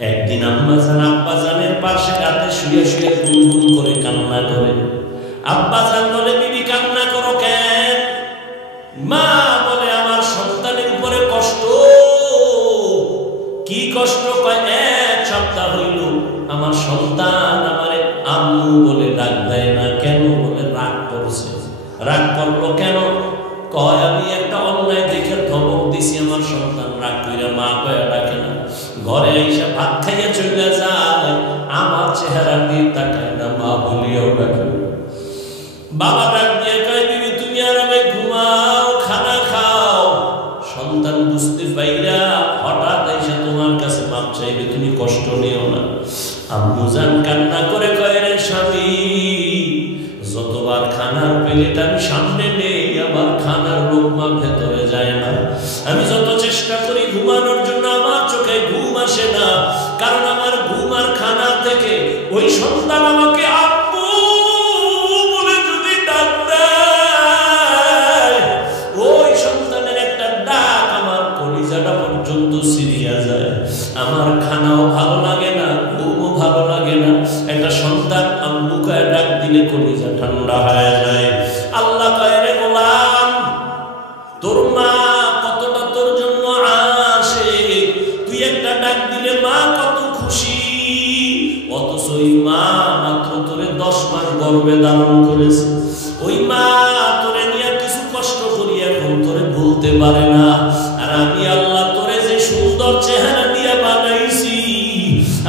একদিন আম্মাজান আব্বাজানের পাশে রাতে শুয়ে শুয়ে গুনগুন করে কান্না করে। আব্বাজান বলে, বিবি কান্না করো কেন? মা বলে, আমার সন্তানের উপরে কষ্ট। কি কষ্ট? কয়, এক সপ্তাহ হইল আমার সন্তান আমারে আম্মু বলে ডাক দেয় না। কেন? বলে রাগ করছে। রাগ করলো কেন? কয়, আমি একটা অন্যায় দেখে ধমক দিছি, আমার সন্তান রাগ করে মা কয়ে ডাকে না। ঘরে এসে ভাত খাইয়ে চলে যায়, আমার চেহারা দিয়ে তাকায় না, মা বলিয়াও ডাকে। বাবা ডাক দিয়ে কয়, বিবি তুমি আরামে ঘুমাও, খানা খাও। সন্তান বুঝতে পাইরা হঠাৎ এসে তোমার কাছে মাপ চাইবে, তুমি কষ্ট নিও না। আম্মুজান কান্না করে কয়, রে স্বামী, যতবার খানার প্লেট আমি সামনে নেই, আমার খানার লোকমা ভেতরে যায় না। আমি যত চেষ্টা করি ঘুমানোর জন্য, আমার চোখে ঘুম আসে না। কারণ আমার ঘুম আর খানা থেকে ওই সন্তান আমাকে আব্বু বলে যদি ডাক দেয়, ওই সন্তানের একটা ডাক আমার কলিজাটা পর্যন্ত সিরিয়া যায়। আমার খানাও ভালো লাগে না, ঘুমও ভালো লাগে না। একটা সন্তান আম্মু কয়ে ডাক দিলে কলিজা ঠান্ডা হয়ে যায়। আল্লাহ কয়, রে গোলাম, তোর মা কতটা তোর জন্য আসে, তুই একটা ডাক দিলে মা কত খুশি। অথচ ওই মা মাত্র তোরে 10 মাস গর্ভে ধারণ করেছে। ওই মা তোরে নিয়ে কিছু কষ্ট করি এখন তোরে ভুলতে পারে না। আর আমি আল্লাহ তোরে যে সুন্দর চেহারা দিয়ে বানাইছি,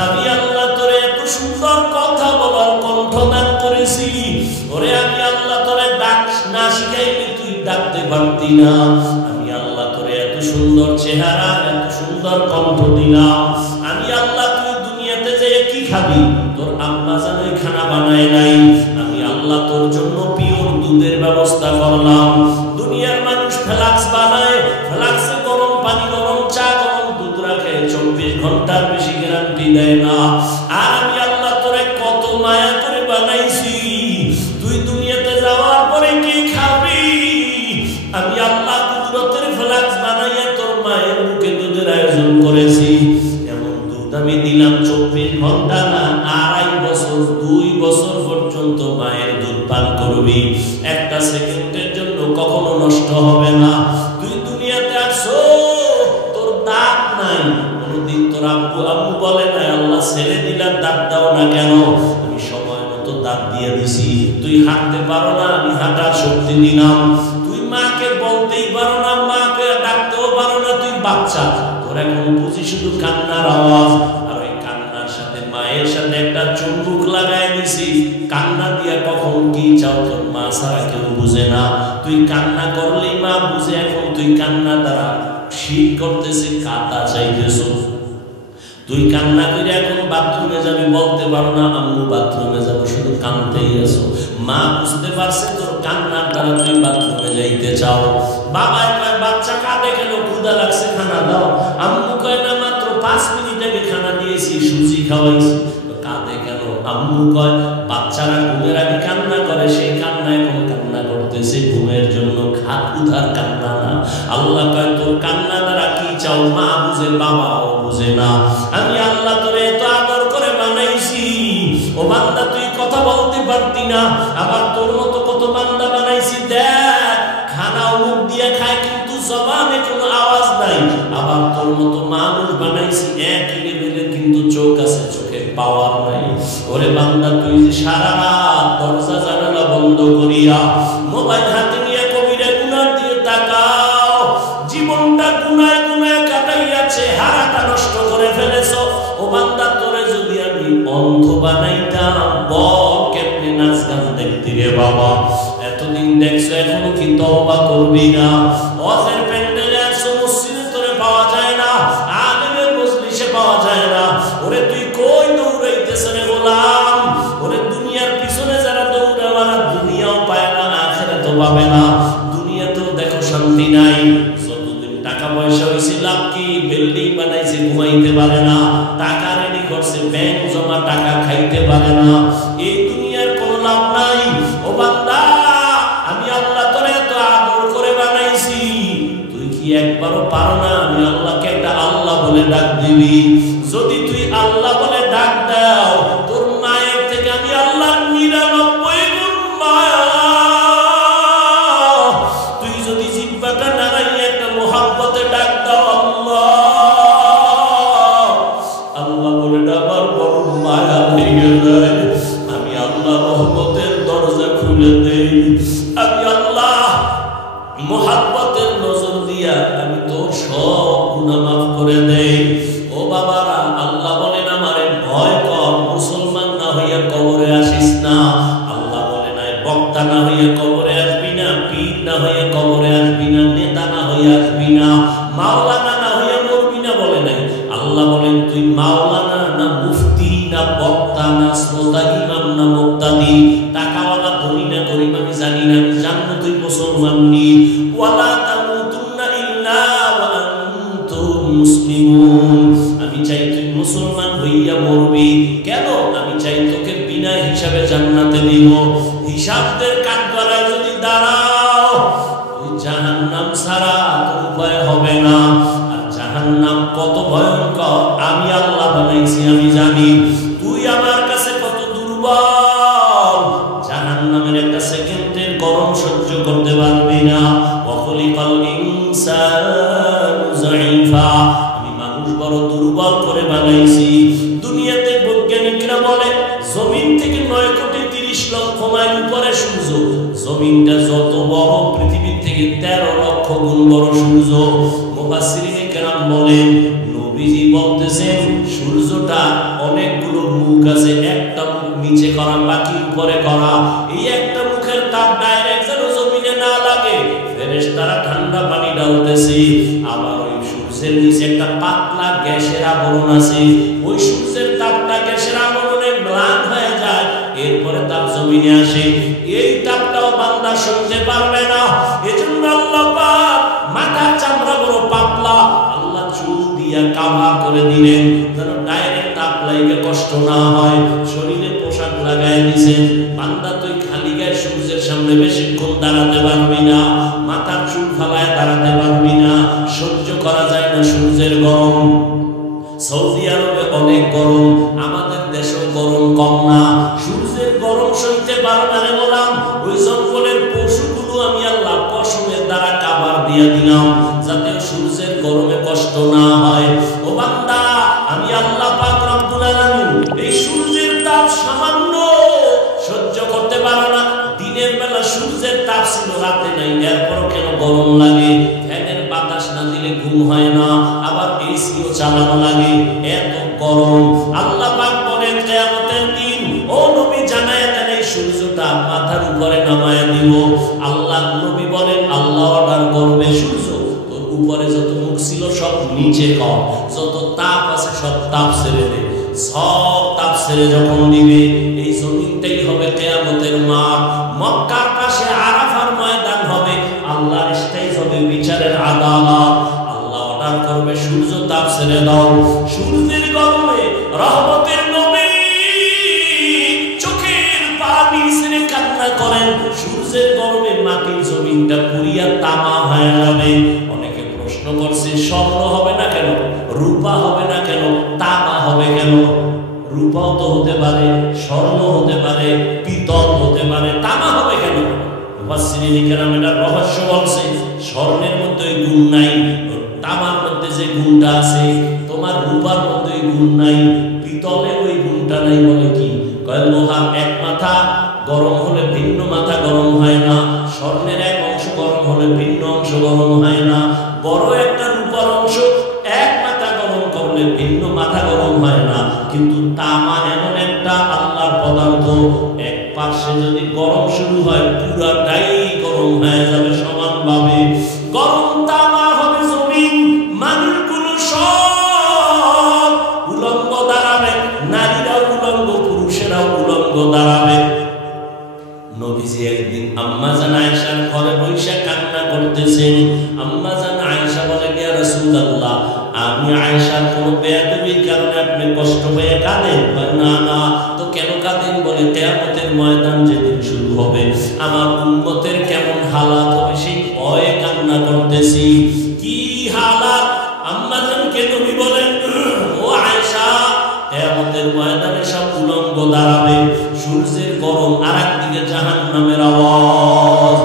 আমি আল্লাহ তোরে এত সুন্দর কথা বলার কণ্ঠ দান করেছি, ওরে আমি আল্লাহ তোরে ডাক না শিখাইলে তুই ডাকতে পারতি না। আমি আল্লাহ তোরে এত সুন্দর চেহারা, এত সুন্দর কণ্ঠ দিলাম। আমি আল্লাহ তুই দুনিয়াতে যে কি খাবি, তোর আম্মা জান ওই খানা বানায় নাই। আমি আল্লাহ তোর জন্য পিওর দুধের ব্যবস্থা করলাম। দুনিয়ার মানুষ ফ্লাক্স বানায়, ফ্লাক্সে গরম পানি, গরম চা, গরম দুধ রাখে, 24 ঘন্টার বেশি গ্যারান্টি দেয় না। আর আমি আল্লাহ তোরে কত মায়া করে বানাইছি, তুই দুনিয়াতে যাওয়ার পরে কি খাবি? আমি আল্লাহ কুদরতের ফ্লাক্স বানাইয়া তোর মায়ের বুকে দুধের আয়োজন করেছি। এমন দুধ আমি দিলাম 24 ঘন্টা না, 2.5 বছর, 2 বছর পর্যন্ত মায়ের দুধ পান করবি। একটা সেকেন্ডের জন্য কখনো নষ্ট হবে না। তুই দুনিয়াতে আসো, তোর দাঁত নাই, কোনদিন তোর আব্বু আম্মু বলে না আল্লাহ ছেড়ে দিলাম দাঁত দাও না কেন? আমি সময় মতো দাঁত দিয়ে দিছি। তুই হাঁটতে পারো না, আমি হাঁটার শক্তি দিলাম। তুই মাকে বলতেই পারো না, মাকে ডাকতেও পারো না, তুই বাচ্চা। তোর এখন বুঝি শুধু কান্নার আওয়াজ। আর ওই কান্নার সাথে মায়ের সাথে একটা চুম্বুক লাগাই দিছি। কান্না দিয়া কখন কি চাও তোর মা ছাড়া কেউ বুঝে না। তুই কান্না করলেই মা বুঝে। এখন তুই কান্না দ্বারা শীত করতেছে, কাঁদা চাইতেছ। তুই কান্না করে এখন বাথরুমে যাবি, বলতে পারো না আম্মু বাথরুমে যাবো, শুধু কাঁদতেই আছো। মা বুঝতে পারছে তোর কান্নার দ্বারা তুই বাথরুমে যাইতে চাও। বাবা কয়, বাচ্চা কাঁদে কেন? ক্ষুধা লাগছে, খানা দাও। আম্মু কয়, না মাত্র 5 মিনিট আগে খানা দিয়েছি, সুজি খাওয়াইছি। কাঁদে কেন? আম্মু কয়, বাচ্চারা ঘুমের আগে কান্না করে, সেই কান্না এখন কান্না করতেছে ঘুমের জন্য, ক্ষুধার কান্না না। আল্লাহ কয়, তোর কান্না দ্বারা কি চাও? মা বুঝে, বাবাও বুঝে না। আমি আল্লাহ তোরে এত আদর করে বানাইছি, ও বান্দা তুই কথা বলতে পারতি না। আবার তোর মতো কত বান্দা বানাইছি, দেখ খানা মুখ দিয়ে খায় কিন্তু জবানে কোনো আওয়াজ নাই। আবার তোর মতো মানুষ বানাইছি একই লেভেলে, কিন্তু চোখ আছে, চোখের পাওয়ার নাই। ওরে বান্দা তুই যে সারা রাত দরজা জানালা বন্ধ করিয়া মোবাইল হাতে নিয়ে কবিরা গুনাহ দিয়ে তাকাও, জীবনটা গুনায় গুনায় কাটাইয়াছে, হারাটা নষ্ট করে ফেলেছো। ও বান্দা তোরে যদি আমি অন্ধ বানাইতাম, বল কেমনে নাচ গান দেখতি রে বাবা? এতদিন দেখছো, এখনো কি তওবা করবি না? ওয়াজের প্যান্ডেলে আসো, মসজিদে তোরে পাওয়া যায় না, আলেমের মজলিসে পাওয়া যায় না। ওরে তুই কই দৌড়াইতেছ রে গোলাম? ওরে দুনিয়ার পিছনে যারা দৌড়াওয়ালা, দুনিয়াও পায় না, আখিরাতও পাবে না। দুনিয়াতেও দেখো শান্তি নাই। যতদিন টাকা পয়সা হইছে, লাভ কি? বিল্ডিং বানাইছে, ঘুমাইতে পারে না। টাকা রেডি করছে, ব্যাংক জমা, টাকা খাইতে পারে না। এই দুনিয়ার কোনো লাভ নাই। ও বান্দা, আমি আল্লাহ তোরে এত আদর করে বানাইছি, তুই কি একবারও পারো না আমি আল্লাহকে একটা আল্লাহ বলে ডাক দিবি? যদি তুই আল্লাহ বলে ডাক দাও, তোর মায়ের থেকে আমি আল্লাহর 99 গুণ মায়া। তুই যদি জিহ্বাটা নাড়াইয়া একটা মুহাব্বতে ডাক দাও আল্লাহ, আল্লাহ বলে ডাকার বড় মায়া লেগে যায়। আমি আল্লাহ রহমতের দরজা খুলে দেই, আমি আল্লাহ মুহাব্বতের নজর দিয়া আমি তোর সব গুনাহ মাফ করে দেই। ও বাবারা, আল্লাহ বলেন আমারে ভয় কর, মুসলমান না হইয়া কবরে আসিস না। আল্লাহ বলে নাই বক্তা না হইয়া কবরে আসবি না, পীর না হইয়া কবরে আসবি না, নেতা না হইয়া আসবি না, মাওলানা না হইয়া মরবি না বলে নাই। আল্লাহ বলেন তুই মাওলানা না মুফতি না বক্তা না শ্রোতা ইমাম না মুক্তাদি, টাকাওয়ালা ধনী না গরিব আমি জানি না, আমি জানবো তুই মুসলমান নি। ওয়ালা তামুতুন্না ইল্লা ওয়া আনতুম মুসলিমুন। আমি চাই তুই মুসলমান হইয়া মরবি। কেন? আমি চাই তোকে বিনা হিসাবে জান্নাতে দিব। হিসাবদের কাঠগড়ায় যদি দাঁড়াও, তুই জাহান্নাম ছাড়া তোর উপায় হবে না। আর জাহান্নাম কত ভয়ঙ্কর আমি আল্লাহ বানাইছি, আমি জানি। তুই আমার কাছে কত দুর্বল, জাহান্নামের একটা সেকেন্ডের গরম সহ্য করতে পারবি না। ওয়াখলিকাল ইনসানু যায়ীফা। আমি মানুষ বড় দুর্বল করে বানাইছি। দুনিয়াতে বৈজ্ঞানিকরা বলে জমিন থেকে 9,30,00,000 মাইল উপরে সূর্য। জমিনটা যত বড় পৃথিবীর থেকে 13 লক্ষ গুণ বড় সূর্য। মুফাসসিরিনে কেরাম বলেন, নবীজি বলতেছেন সূর্যটা অনেকগুলো মুখ আছে, একটা মুখ নিচে করা বাকি উপরে করা। এই একটা মুখের তাপ ডাইরেক্ট যেন জমিনে না লাগে, ফেরেশতারা ঠান্ডা পানি ঢালতেছে। আবার ওই সূর্যের নিচে একটা পাতলা গ্যাসের আবরণ আছে, ওই সূর্যের তাপটা গ্যাসের আবরণে ম্লান হয়ে যায়, এরপরে তাপ জমিনে আসে। এই তাপটাও বান্দা সহ্য পারবে না। এজন্য আল্লাহ পাক মাথার চামড়া বড় পাতলা, আল্লাহ চুল দিয়া কাভা করে দিলেন যেন ডাইরেক্ট তাপ লাগে কষ্ট না হয়। শরীরে পোশাক লাগায় দিয়েছেন, বান্দা তুই খালি গায়ে সূর্যের সামনে বেশিক্ষণ দাঁড়াতে পারবি না, মাথার চুল ফালায় দাঁড়াতে পারবি না, সহ্য করা যায় না সূর্যের গরম। সৌদি আরবে অনেক গরম, আমাদের দেশেও গরম কম না। সূর্যের গরম সইতে পারো না রে গোলাম, ওই জঙ্গলের পশুগুলো আমি আল্লাহ পশমের দ্বারা কাভার দিয়ে দিলাম যাতে সূর্যের গরমে কষ্ট না হয়। ও বান্দা, আমি আল্লাহ পাক রব্বুল আলামিন এই সূর্যের তাপ সামান্য সহ্য করতে পারো না। দিনের বেলা সূর্যের তাপ ছিল, রাতে নাই, এরপরও কেন গরম লাগে? ফ্যানের বাতাস না দিলে ঘুম হয় না, আবার এসিও চালানো লাগে, এত গরম। আল্লাহ পাক বলেন কিয়ামতের দিন ও নবী জানায়া দেন এই সূর্যটা মাথার উপরে নামায়া দিব। আল্লাহ নবী বলেন আল্লাহ অর্ডার করবে সূর্য তোর উপরে যত মুখ ছিল সব নিচে কর, যত তাপ আছে সব তাপ ছেড়ে দে। সব তাপ ছেড়ে যখন দিবে, এই জমিনটাই হবে কিয়ামতের মাঠ। মক্কার পাশে আরাফার ময়দান হবে, আল্লাহর স্টেজ হবে বিচারের আদালত। আল্লাহ অর্ডার করবে সূর্য তাপ ছেড়ে দাও। সূর্যের গরমে রহমতের নবী চোখের পানি ছেড়ে কান্না করেন। সূর্যের গরমে মাটির জমিনটা পুড়িয়া তামা হয়ে যাবে। অনেকে প্রশ্ন করছে স্বর্ণ হবে না কেন, রূপা হবে না কেন, তামা হবে কেন? রূপাও তো হতে পারে, স্বর্ণ হতে পারে, পিতল হতে পারে, তামা হবে কেন? মুফাসসিরিনে কেরাম এটা রহস্য বলছে। স্বর্ণের মধ্যে ওই গুণ নাই, তামার মধ্যে যে গুণটা আছে, তোমার রূপার মধ্যে ওই গুণ নাই, পিতলে ওই গুণটা নাই। বলে কি কয়, লোহার এক মাথা গরম হলে ভিন্ন মাথা গরম হয় না, স্বর্ণের এক অংশ গরম হলে ভিন্ন অংশ গরম হয় না, বড় একটা রূপার অংশ এক মাথা গরম করলে ভিন্ন মাথা গরম হয় না। কিন্তু তামা এমন একটা আল্লাহর পদার্থ, এক পাশে যদি গরম শুরু হয় পুরাটাই গরম হয়ে যাবে সমানভাবে। গরম তামা হবে জমিন, মানুষগুলো সব উলঙ্গ দাঁড়াবে, নারীরাও উলঙ্গ, পুরুষেরাও উলঙ্গ দাঁড়াবে। নবীজি একদিন আম্মা জান আয়েশার ঘরে বসে কান্না করতেছেন। আম্মা জান আয়েশা বলে, ইয়া রাসূলুল্লাহ, আমি আয়েশার কোন বেয়াদবির কারণে আপনি কষ্ট পেয়ে কাঁদেন? না না, তো কেন কাঁদেন? বলে, কিয়ামতের ময়দান যেদিন শুরু হবে আমার উম্মতের কেমন হালাত হবে সেই ভয়ে কান্না করতেছি। কি হালাত? আম্মা জানকে নবী বলেন, ও আয়েশা, কিয়ামতের ময়দানে সব উলঙ্গ দাঁড়াবে, সূর্যের গরম, আর একদিকে জাহান্নামের আওয়াজ,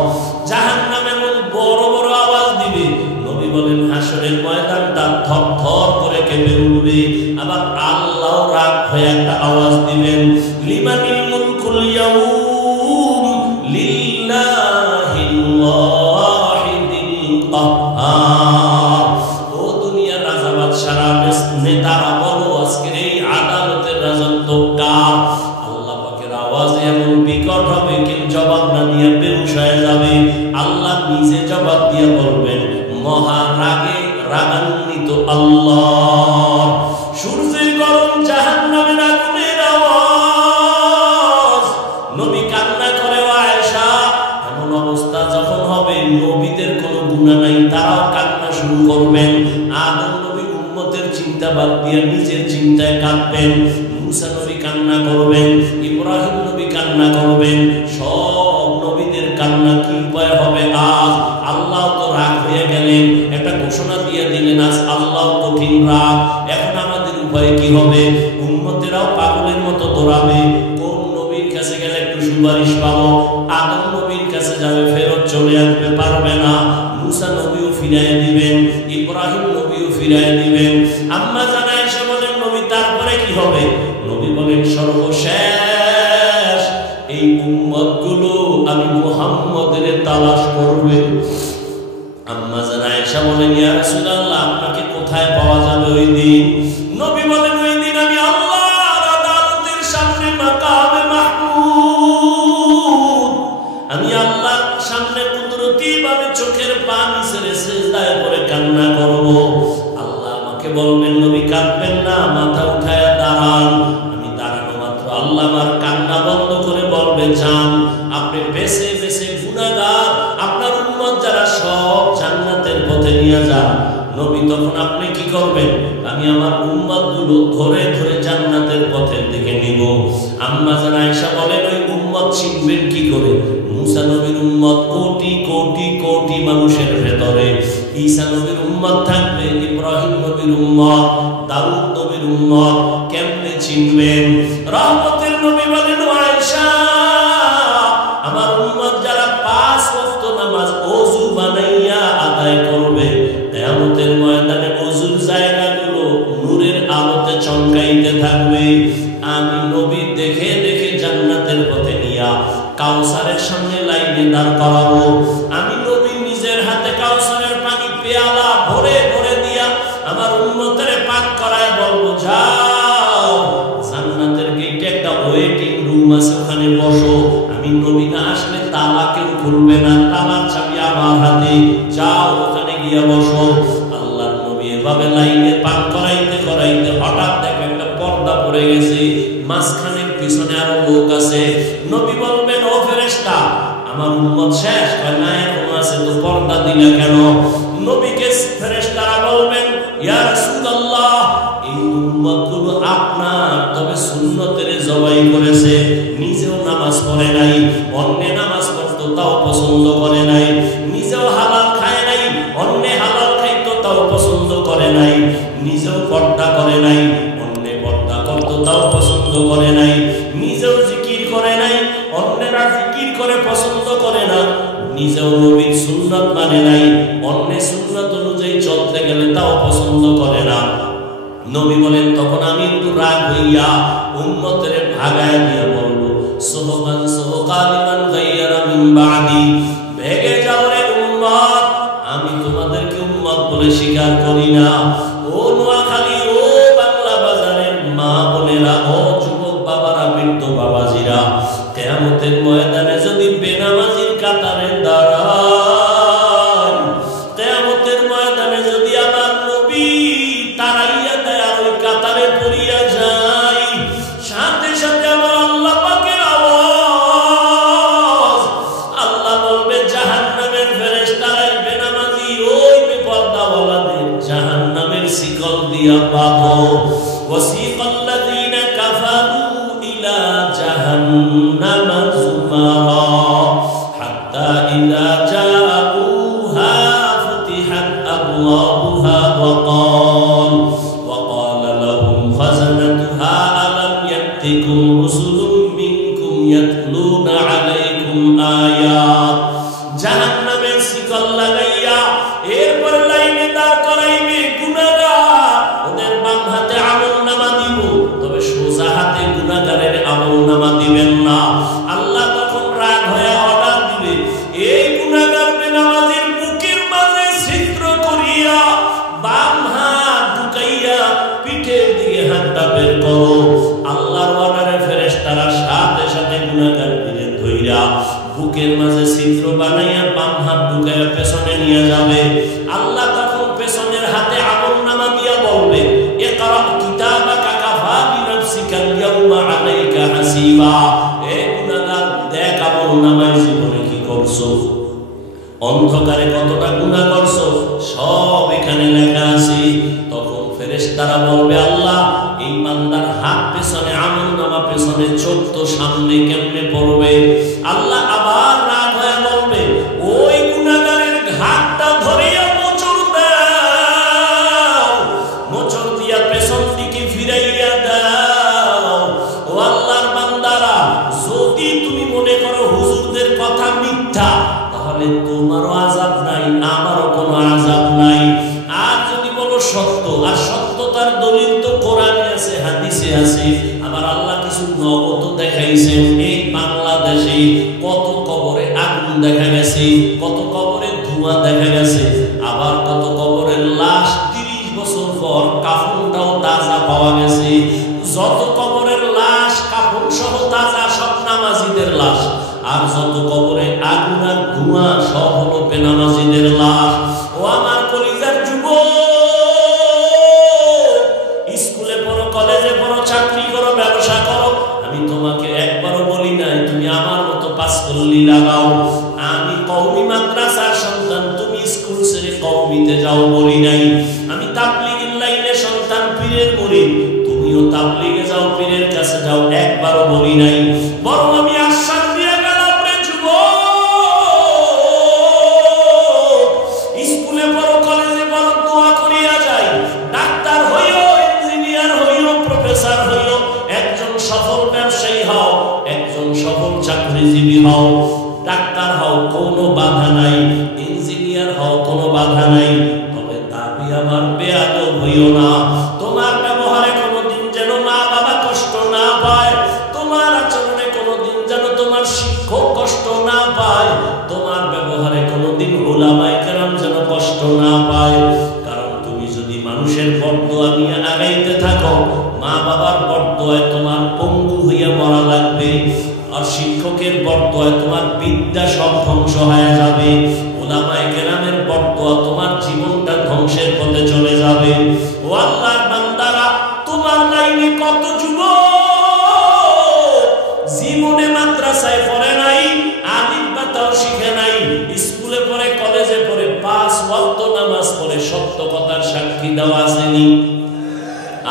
জাহান্নামের বড় বড় আওয়াজ দিবে। নবী বলেন হাসরের ময়দানটা থর থর করে কেঁপে উঠবে। আবার আল্লাহ রাগ হয়ে একটা আওয়াজ দিবেন, লিমানিল মুলকুল ইয়াউম লিল্লাহিল ওয়াহিদিল কাহ্হার। ও দুনিয়ার রাজা বাদশারা নেতারা বলো আজকের এই আদালতের রাজত্ব কার? আল্লাহ পাকের আওয়াজ এমন বিকট হবে কেউ জবাব না দিয়ে বেহুশ হয়ে যাবে। আল্লাহ নিজে জবাব দিয়ে বলবেন, মহা রাগে রাগান্বিত আল্লাহ। সূর্যের গরম, জাহান্নামের আগুনের আওয়াজ। নবী কান্না করে, আয়েশা এমন অবস্থা যখন হবে নবীদের কোনো গুনাহ নাই, তারাও কান্না শুরু করবেন। আদম নবী উম্মতের চিন্তা বাদ দিয়ে নিজের চিন্তায় কাঁদবেন। মুসা নবী কান্না করবেন, ইব্রাহিম নবী কান্না করবেন। সব নবীদের কান্না কি উপায় হবে? আজ আল্লাহ তো রাগ হয়ে গেলেন, একটা ঘোষণা দিয়ে দিলেন আজ আল্লাহ কঠিন রাগ। এখন আমাদের উপায় কি হবে? উম্মতেরাও পাগলের মতো দৌড়াবে, কোন নবীর কাছে গেলে একটু সুপারিশ পাবো। আদম নবীর কাছে যাবে, ফেরত চলে আসবে, পারবে না। মুসা নবীও ফিরাইয়া দিবেন, ইব্রাহিম নবীও ফিরাইয়া দিবেন। আম্মা জানা এসে বলেন, নবী তারপরে কি হবে? নবী বলেন, সর্বশেষ এই উম্মতগুলো আমি মুহাম্মদের তালাশ করবে। আম্মা জানা এসে বলেন, ইয়া রাসূলুল্লাহ আপনাকে কোথায় পাওয়া যাবে ওই দিন? নবী বলেন, ওই দিন আমি আল্লাহর আদালতের সামনে মাকামে মাহমুদ, আমি আল্লাহর সামনে কুদরতি ভাবে চোখের পানি ছেড়ে সিজদায় পড়ে কান্না করব। আল্লাহ আমাকে বলবেন, নবী কাঁদবেন না, মাথা উঠায় দাঁড়ান। আমি দাঁড়ানো মাত্র আল্লাহ আমার কান্না বন্ধ করে বলবে, যান আপনি বেঁচে বেঁচে গুনাহগার আপনার উম্মত যারা সব জান্নাতের পথে নিয়ে যান। নবী তখন আপনি কি করবেন? আমি আমার উম্মতগুলো ধরে ধরে জান্নাতের পথের দিকে নিব। আম্মা জানা আয়েশা বলেন, ওই উম্মত চিনবেন কি করে? মুসা নবীর উম্মত কোটি কোটি কোটি মানুষের ভেতরে, ঈসা নবীর উম্মত থাকবে, ইব্রাহিম নবীর উম্মত, দাউদ নবীর উম্মত, কেমনে চিনবেন? রহমতের নবী বলেন, আয়েশা আমার উম্মত যারা 5 ওয়াক্ত নামাজ ওযু বানাইয়া আদায় করবে, কিয়ামতের ময়দানে ওযুর জায়গাগুলো নূরের আলোতে চমকাইতে থাকবে। আমি নবী দেখে দেখে জান্নাতের পথে নিয়া কাউসারের সামনে লাইনে দাঁড় করাবো। আমি নবী নিজের হাতে কাউসারের পানি পেয়ালা ভরে ভরে দিয়া আমার উম্মতের পাক করায় বলবো, যাও জান্নাতের গেটে একটা ওয়েটিং রুম আছে, ওখানে বসো। আমি নবী না আসলে তালা কেউ খুলবে না, তালার চাবি আমার হাতে, যাও ওখানে গিয়ে বসো। আল্লাহর নবী এভাবে লাইনে পাক করাইতে করাইতে হঠাৎ দেখে একটা পর্দা পড়ে গেছে, মাঝখানের পিছনে আরো লোক আছে। নবী বলবেন, ও ফেরেশতা আমার উম্মত শেষ? কয় না, এখনো আছে। তো পর্দা দিলে কেন? নবীকে ফেরেশতারা বলবেন, ইয়া রাসূলুল্লাহ এই উম্মতগুলো আপনার, তবে সুন্নতের জবাই করেছে, নিজেও নামাজ পড়ে নাই, অন্য নামাজ পড়তো তাও পছন্দ করে নাই, নিজেও হালাল খায় নাই, অন্য হালাল খাইতো তাও পছন্দ করে নাই, নিজেও পর্দা করে নাই, অন্য পর্দা করতো তাও পছন্দ করে নাই, নিজেও জিকির করে নাই, অন্যরা জিকির করে পছন্দ করে না, নিজেও নবীর সুন্নাত মানে নাই, অন্য সুন্নাত অনুযায়ী চলতে গেলে তাও পছন্দ করে না। নবী বলেন, তখন আমি একটু রাগ হইয়া উম্মতের ভাগায় দিয়ে বলবো, সুবহান সুবহানিমান গায়রা মিন বাদি, ভেগে যাও রে উম্মত, আমি তোমাদেরকে উম্মত বলে স্বীকার করি না। ও নোয়াখালী, ও বাংলা বাজারের মা বোনেরা, ও যুবক বাবারা, বৃদ্ধ বাবাজিরা, কিয়ামতের ময়দানে যদি বেনামাজির কাতারে দাঁড়ান, কিয়ামতের ময়দানে যদি আমার নবী তারাইয়া দেয় আর ওই কাতারে পড়িয়া যায়, সাথে সাথে আমার আল্লাহ পাকের আওয়াজ, আল্লাহ বলবে জাহান্নামের ফেরেশতারা বেনামাজি ওই বেপরদাওয়ালাদের জাহান্নামের শিকল দিয়া বাঁধো। ওয়াসিকাল্লাযীনা কাফারু ইলা জাহান্নামা যুমারা হাত্তা ইযা জাউহা ফুতিহাত আবওয়াবুহা ওয়া ক্বালা লাহুম খাযানাতুহা আলাম ইয়াতিকুম রুসুলুম মিনকুম ইয়াতলুনা আলাইকুম আয়াত। জাহান্নামের শিকল লাগাইয়া এরপর লাইনে দাঁড় করাইবে গুনাহগার, ওদের বাম হাতে আমলনামা দিব, তবে সোজা হাতে গুনাহগারের আমলনামা দিবেন না। আল্লাহ তখন রাগ হয়ে অর্ডার দিবে, এই গুনাহগার বেনামাজির বুকের মাঝে ছিদ্র করিয়া বাম হাত ঢুকাইয়া পিঠের দিকে হাতটা বের করো। আল্লাহর অর্ডারে ফেরেশতারা সাথে সাথে গুনাহগার দিলে ধইরা বুকের মাঝে ছিদ্র বানাইয়া বাম হাত ঢুকাইয়া পেছনে নিয়ে যাবে। আল্লাহ তখন পেছনের হাতে আমলনামা দিয়া বলবে, ইকরা কিতাবাকা কাফা বিনাফসিকা আল-ইয়াওমা আলাইকা হাসিবা। এ গুনাহগার, দেখ আমলনামায় জীবনে কি করছো, অন্ধকারে কতটা গুনাহ করছো, সব এখানে লেখা আছে। তখন ফেরেশতারা বলবে, আল্লাহ এই বান্দার হাত পেছনে, আমলনামা পেছনে, চোখ তো সামনে, কেমনে পড়বে? আল্লাহ আবার রাগ হয়ে বলবে, ওই গুনাহগারের হাতটা ধরিয়া মোচড় দাও, মোচড় দিয়া পেছন দিকে ফিরাইয়া দাও। ও আল্লাহর বান্দারা, যদি তুমি মনে করো হুজুরদের কথা মিথ্যা, তাহলে তোমারও আযাব নাই, আমারও কোনো আযাব নাই। আর যদি বলো সত্য, আর সত্যতার দলিল তো কোরআনে আছে, হাদিসে আছে। আবার আল্লাহ কিছু নগদ দেখাইছেন। এই বাংলাদেশে কত কবরে আগুন দেখা গেছে, কত কবরে ধোঁয়া দেখা গেছে, আবার কত কবরের লাশ 30 বছর পর কাফনটাও তাজা পাওয়া গেছে। যত কবরের লাশ কাফন সহ তাজা, সব নামাজীদের লাশ। আর যত কবরে আগুন আর ধোঁয়া, সব হলো বেনামাজীদের লাশ। ও আমার কলিজার যুবক, স্কুলে পড়ো, কলেজে পড়ো, চাকরি করো, ব্যবসা করো, আমি তোমাকে একবারও বলি নাই তুমি আমার মতো পাঁচকল্লি লাগাও। আমি কওমি মাদ্রাসার সন্তান, তুমি স্কুল ছেড়ে কওমিতে যাও বলি নাই। আমি তাবলীগের লাইনের সন্তান, পীরের মুরিদ, তুমিও তাবলীগে যাও, পীরের কাছে যাও, একবারও বলি নাই। বরং আমি আশ্বাস দিয়ে গেলাম, রে যুবক, স্কুলে পড়ো, কলেজে পড়ো, দোয়া করিয়া যাই, ডাক্তার হইও, ইঞ্জিনিয়ার হইও, প্রফেসর হইও, একজন সফল ব্যবসায়ী হও, একজন সফল চাকরিজীবী হও, ডাক্তার হও, কোনো বাধা নাই, ইঞ্জিনিয়ার হও, কোনো বাধা নাই। তবে দাবি আমার বেয়াদব হইও না। তোমার ব্যবহারে কোনোদিন যেন মা বাবা কষ্ট না পায়, তোমার আচরণে কোনোদিন যেন তোমার শিক্ষক কষ্ট না পায়, তোমার ব্যবহারে কোনোদিন উলামায়ে কেরাম যেন কষ্ট না পায়। কারণ তুমি যদি মানুষের বরদোয়া নিয়ে আগাইতে থাকো, মা বাবার বরদোয়ায় তোমার পঙ্গু হইয়া মরা লাগবে, আর শিক্ষকের বরদোয়ায় তোমার বিদ্যা সব ধ্বংস হয়ে যাবে, উলামায়ে কেরামের বরদোয়া তোমার জীবনটা ধ্বংসের পথে চলে যাবে। ও আল্লাহর বান্দারা, তোমার লাইনে কত যুবক জীবনে মাদ্রাসায় পড়ে নাই, আলিফ বা তাও শিখে নাই, স্কুলে পড়ে, কলেজে পড়ে, 5 ওয়াক্ত নামাজ পড়ে, সত্য কথার সাক্ষী দেওয়া আসেনি।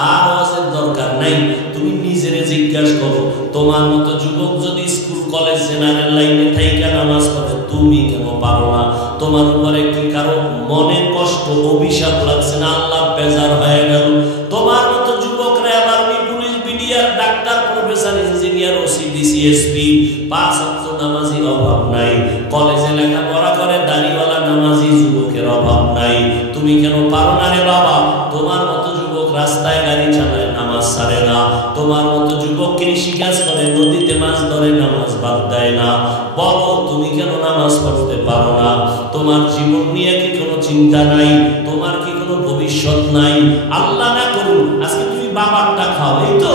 আর ওয়াজের দরকার নাই, তুমি নিজেরে জিজ্ঞাসা করো, তোমার মতো যুবক যদি স্কুল কলেজ জেনারেল লাইনে থাইকা নামাজ পড়ে, তুমি কেন পারো না? তোমার উপরে কি কারো মনের কষ্ট, অভিশাপ লাগছে না? আল্লাহ বেজার হয়ে গেল? তোমার মতো যুবকরা আবার police, BDR, doctor, professor, engineer, OC, DC, SP, 5 ওয়াক্ত নামাজির অভাব নাই। কলেজে লেখাপড়া করে দাড়িওয়ালা নামাজি যুবকের অভাব নাই। তুমি কেন পারো না রে বাবা? তোমার মতো যুবক রাস্তায় গাড়ি চালায়, নামাজ ছাড়ে না। তোমার মতো যুবক কৃষিকাজ করে, নদীতে মাছ ধরে, নামাজ বাদ দেয় না। বলো, তুমি কেন নামাজ পড়তে পারো না? তোমার জীবন নিয়ে কি কোনো চিন্তা নাই? তোমার কি কোনো ভবিষ্যৎ নাই? আল্লাহ না করুন আজকে তুমি বাবারটা খাও, এই তো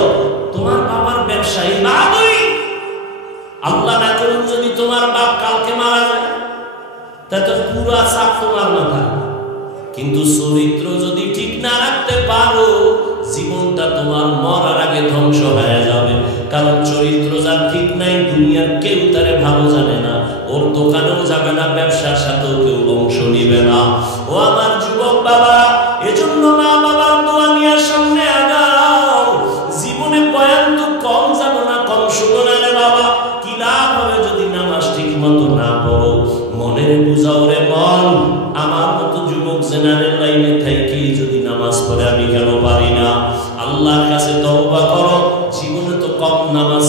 তোমার বাবার ব্যবসায়ী বাবুই। আল্লাহ না করুন যদি তোমার বাপ কালকে মারা যায়, তা তো পুরো চাপ তোমার মাথা। কিন্তু চরিত্র যদি ঠিক না রাখতে পারো, জীবনটা তোমার মরার আগে ধ্বংস হয়ে যাবে। কারণ চরিত্র যার ঠিক নাই, দুনিয়ার কেউ তারে ভালো জানে না, ওর দোকানেও যাবে না, ব্যবসার সাথেও কেউ অংশ নিবে না। ও আমার যুবক বাবা, এজন্য মা বাবার দোয়া নিয়ে সামনে আগাও। জীবনে বয়ান তো কম জানো না, কম শুনো না রে বাবা। কি লাভ হবে যদি নামাজ ঠিক মতো না পড়ো? মনের বুঝাও রে মন, আমার মতো যুবক জেনারেল লাইনে থাকি যদি নামাজ পড়ে আমি কেন পারি না? আল্লাহর কাছে তওবা করো। জীবনে তো কম নামাজ